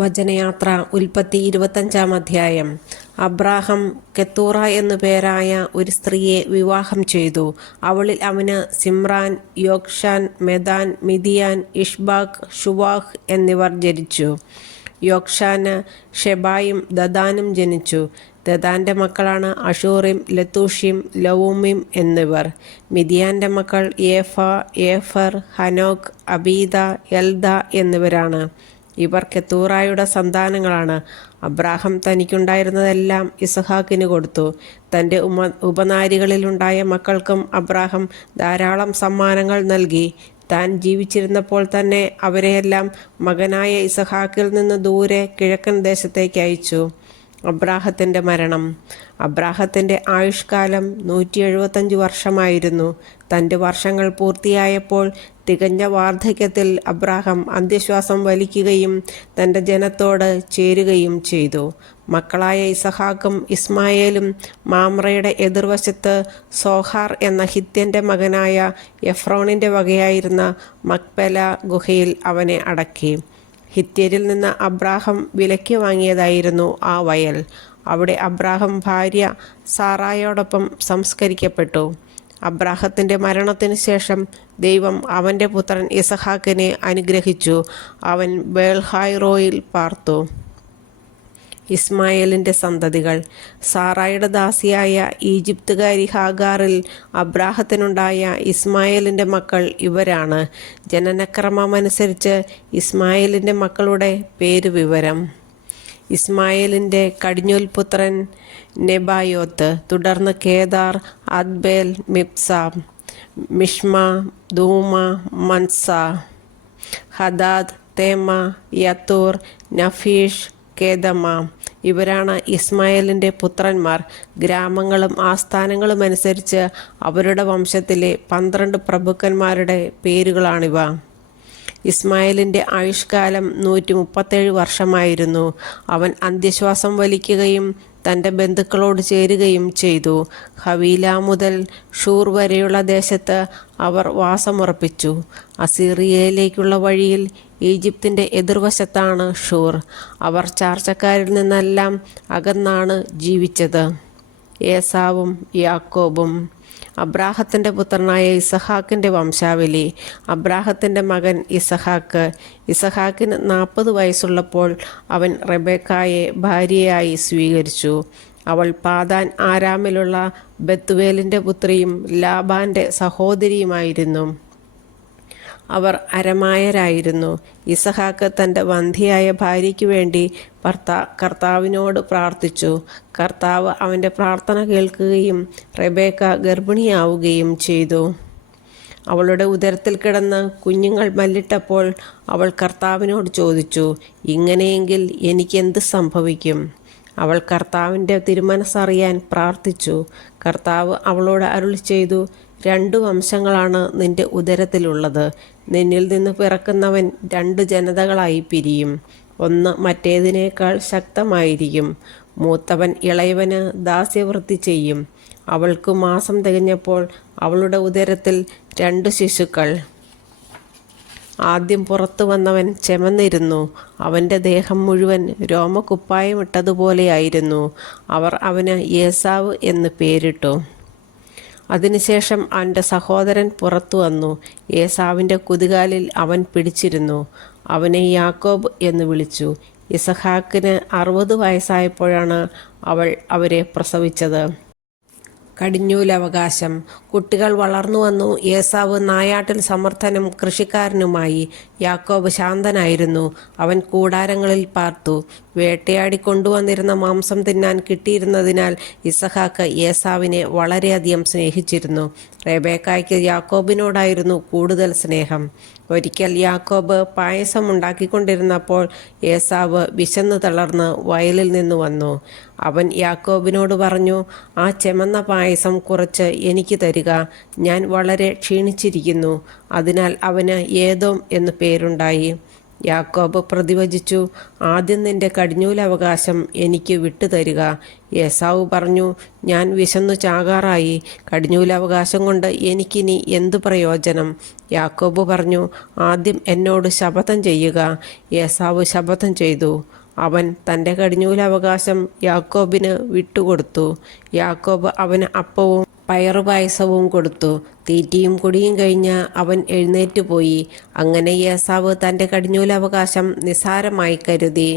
വചനയാത്ര ഉൽപ്പത്തി 25-ാം അധ്യായം. അബ്രാഹം കെത്തൂറ എന്നു പേരായ ഒരു സ്ത്രീയെ വിവാഹം ചെയ്തു. അവളിൽ അവന് സിമ്രാൻ, യോക്ഷാൻ, മെദാൻ, മിദിയാൻ, ഇഷ്ബാക്ക്, ഷുവാഹ് എന്നിവർ ജനിച്ചു. യോക്ഷാന് ഷെബായും ദദാനും ജനിച്ചു. ദദാന്റെ മക്കളാണ് അഷൂറിം, ലത്തൂഷിം, ലവുമിം എന്നിവർ. മിദിയാന്റെ മക്കൾ ഏഫ, ഏഫർ, ഹനോക്ക്, അബീദ, എൽദ എന്നിവരാണ്. ഇവർ കെത്തൂറായുടെ സന്താനങ്ങളാണ്. അബ്രാഹം തനിക്കുണ്ടായിരുന്നതെല്ലാം ഇസഹാക്കിന് കൊടുത്തു. തൻ്റെ ഉപനാരികളിലുണ്ടായ മക്കൾക്കും അബ്രാഹം ധാരാളം സമ്മാനങ്ങൾ നൽകി. താൻ ജീവിച്ചിരുന്നപ്പോൾ തന്നെ അവരെയെല്ലാം മകനായ ഇസഹാക്കിൽ നിന്ന് ദൂരെ കിഴക്കൻ ദേശത്തേക്ക് അയച്ചു. അബ്രാഹത്തിൻ്റെ മരണം. അബ്രാഹത്തിൻ്റെ ആയുഷ്കാലം 175 വർഷമായിരുന്നു. തൻ്റെ വർഷങ്ങൾ പൂർത്തിയായപ്പോൾ തികഞ്ഞ വാർദ്ധക്യത്തിൽ അബ്രാഹം അന്ത്യശ്വാസം വലിക്കുകയും തൻ്റെ ജനത്തോട് ചേരുകയും ചെയ്തു. മക്കളായ ഇസഹാക്കും ഇസ്മായേലും മാമ്രയുടെ എതിർവശത്ത് സോഹാർ എന്ന ഹിത്യൻ്റെ മകനായ എഫ്രോണിൻ്റെ വകയായിരുന്ന മക്പെല ഗുഹയിൽ അവനെ അടക്കി. ഹിത്യരിൽ നിന്ന് അബ്രാഹം വിലയ്ക്ക് വാങ്ങിയതായിരുന്നു ആ വയൽ. അവിടെ അബ്രാഹം ഭാര്യ സാറായോടൊപ്പം സംസ്കരിക്കപ്പെട്ടു. അബ്രാഹത്തിൻ്റെ മരണത്തിന് ശേഷം ദൈവം അവൻ്റെ പുത്രൻ ഇസഹാക്കിനെ അനുഗ്രഹിച്ചു. അവൻ ബേൽഹായ്റോയിൽ പാർത്തു. ഇസ്മായേലിൻ്റെ സന്തതികൾ. സാറായുടെ ദാസിയായ ഈജിപ്തുകാരി ഹാഗാറിൽ അബ്രാഹത്തിനുണ്ടായ ഇസ്മായേലിൻ്റെ മക്കൾ ഇവരാണ്. ജനനക്രമമനുസരിച്ച് ഇസ്മായേലിൻ്റെ മക്കളുടെ പേരുവിവരം. ഇസ്മായേലിൻ്റെ കടിഞ്ഞൂൽപുത്രൻ നെബായോത്ത്, തുടർന്ന് Kedar, അദ്ബേൽ, Mibsam, Mishma, ദൂമ, Mansa, Hadad, തേമ, യത്തൂർ, നഫീഷ്, കേദമ. ഇവരാണ് ഇസ്മായേലിൻ്റെ പുത്രന്മാർ. ഗ്രാമങ്ങളും ആസ്ഥാനങ്ങളും അനുസരിച്ച് അവരുടെ വംശത്തിലെ 12 പ്രഭുക്കന്മാരുടെ പേരുകളാണിവ. ഇസ്മായേലിൻ്റെ ആയുഷ്കാലം 137 വർഷമായിരുന്നു. അവൻ അന്ത്യശ്വാസം വലിക്കുകയും തൻ്റെ ബന്ധുക്കളോട് ചേരുകയും ചെയ്തു. ഹവീല മുതൽ ഷൂർ വരെയുള്ള ദേശത്ത് അവർ വാസമുറപ്പിച്ചു. അസീറിയയിലേക്കുള്ള വഴിയിൽ ഈജിപ്തിൻ്റെ എതിർവശത്താണ് ഷൂർ. അവർ ചാർച്ചക്കാരിൽ നിന്നെല്ലാം അകന്നാണ് ജീവിച്ചത്. ഏസാവും യാക്കോബും. അബ്രാഹത്തിൻ്റെ പുത്രനായ ഇസഹാക്കിൻ്റെ വംശാവലി. അബ്രാഹത്തിൻ്റെ മകൻ ഇസഹാക്ക്. ഇസഹാക്കിന് 40 വയസ്സുള്ളപ്പോൾ അവൻ റെബേക്കായെ ഭാര്യയായി സ്വീകരിച്ചു. അവൾ പാദാൻ ആരാമിലുള്ള ബെത്തുവേലിൻ്റെ പുത്രിയും ലാബാൻ്റെ സഹോദരിയുമായിരുന്നു. അവർ അരമായരായിരുന്നു. ഇസഹാക്ക് തൻ്റെ വന്ധ്യയായ ഭാര്യയ്ക്ക് വേണ്ടി കർത്താവിനോട് പ്രാർത്ഥിച്ചു. കർത്താവ് അവൻ്റെ പ്രാർത്ഥന കേൾക്കുകയും റെബേക്ക ഗർഭിണിയാവുകയും ചെയ്തു. അവളുടെ ഉദരത്തിൽ കിടന്ന് കുഞ്ഞുങ്ങൾ മല്ലിട്ടപ്പോൾ അവൾ കർത്താവിനോട് ചോദിച്ചു, ഇങ്ങനെയെങ്കിൽ എനിക്കെന്ത് സംഭവിക്കും? അവൾ കർത്താവിൻ്റെ തിരുമനസ്സറിയാൻ പ്രാർത്ഥിച്ചു. കർത്താവ് അവളോട് അരുളി ചെയ്തു, 2 വംശങ്ങളാണ് നിന്റെ ഉദരത്തിലുള്ളത്. നിന്നിൽ നിന്ന് പിറക്കുന്നവൻ 2 ജനതകളായി പിരിയും. ഒന്ന് മറ്റേതിനേക്കാൾ ശക്തമായിരിക്കും. മൂത്തവൻ ഇളയവന് ദാസ്യവൃത്തി ചെയ്യും. അവൾക്ക് മാസം തികഞ്ഞപ്പോൾ അവളുടെ ഉദരത്തിൽ 2 ശിശുക്കൾ. ആദ്യം പുറത്തു വന്നവൻ ചെമന്നിരുന്നു. അവൻ്റെ ദേഹം മുഴുവൻ രോമക്കുപ്പായമിട്ടതുപോലെയായിരുന്നു. അവർ അവന് ഏസാവ് എന്ന് പേരിട്ടു. അതിനുശേഷം അവൻ്റെ സഹോദരൻ പുറത്തു വന്നു. ഏസാവിൻ്റെ കുതികാലിൽ അവൻ പിടിച്ചിരുന്നു. അവനെ യാക്കോബ് എന്ന് വിളിച്ചു. ഇസഹാക്കിന് 60 വയസ്സായപ്പോഴാണ് അവൾ അവരെ പ്രസവിച്ചത്. കടിഞ്ഞൂലവകാശം. കുട്ടികൾ വളർന്നു വന്നു. ഏസാവ് നായാട്ടിൽ സമർത്ഥനും കൃഷിക്കാരനുമായി. യാക്കോബ് ശാന്തനായിരുന്നു. അവൻ കൂടാരങ്ങളിൽ പാർത്തു. വേട്ടയാടി കൊണ്ടുവന്നിരുന്ന മാംസം തിന്നാൻ കിട്ടിയിരുന്നതിനാൽ ഇസഹാക്ക് ഏസാവിനെ വളരെയധികം സ്നേഹിച്ചിരുന്നു. റെബേക്കായ്ക്ക് യാക്കോബിനോടായിരുന്നു കൂടുതൽ സ്നേഹം. ഒരിക്കൽ യാക്കോബ് പായസം ഉണ്ടാക്കിക്കൊണ്ടിരുന്നപ്പോൾ ഏസാവ് വിശന്നു തളർന്ന് വയലിൽ നിന്ന് വന്നു. അവൻ യാക്കോബിനോട് പറഞ്ഞു, ആ ചെമന്ന പായസം കുറച്ച് എനിക്ക് തരിക. ഞാൻ വളരെ ക്ഷീണിച്ചിരിക്കുന്നു. അതിനാൽ അവന് ഏദോം എന്നു പേരുണ്ടായി. യാക്കോബ് പ്രതിവചിച്ചു, ആദ്യം നിന്റെ കടിഞ്ഞൂലവകാശം എനിക്ക് വിട്ടുതരിക. ഏസാവ് പറഞ്ഞു, ഞാൻ വിശന്നു ചാകാറായി, കടിഞ്ഞൂലവകാശം കൊണ്ട് എനിക്കിനി എന്തു പ്രയോജനം? യാക്കോബ് പറഞ്ഞു, ആദ്യം എന്നോട് ശപഥം ചെയ്യുക. ഏസാവ് ശപഥം ചെയ്തു. അവൻ തൻ്റെ കടിഞ്ഞൂലവകാശം യാക്കോബിന് വിട്ടുകൊടുത്തു. യാക്കോബ് അവന് അപ്പവും പയറുപായസവും കൊടുത്തു. തീറ്റിയും കുടിയും കഴിഞ്ഞ് അവൻ എഴുന്നേറ്റ് പോയി. അങ്ങനെ ഏസാവ് തൻ്റെ കടിഞ്ഞൂലവകാശം നിസ്സാരമായി കരുതി.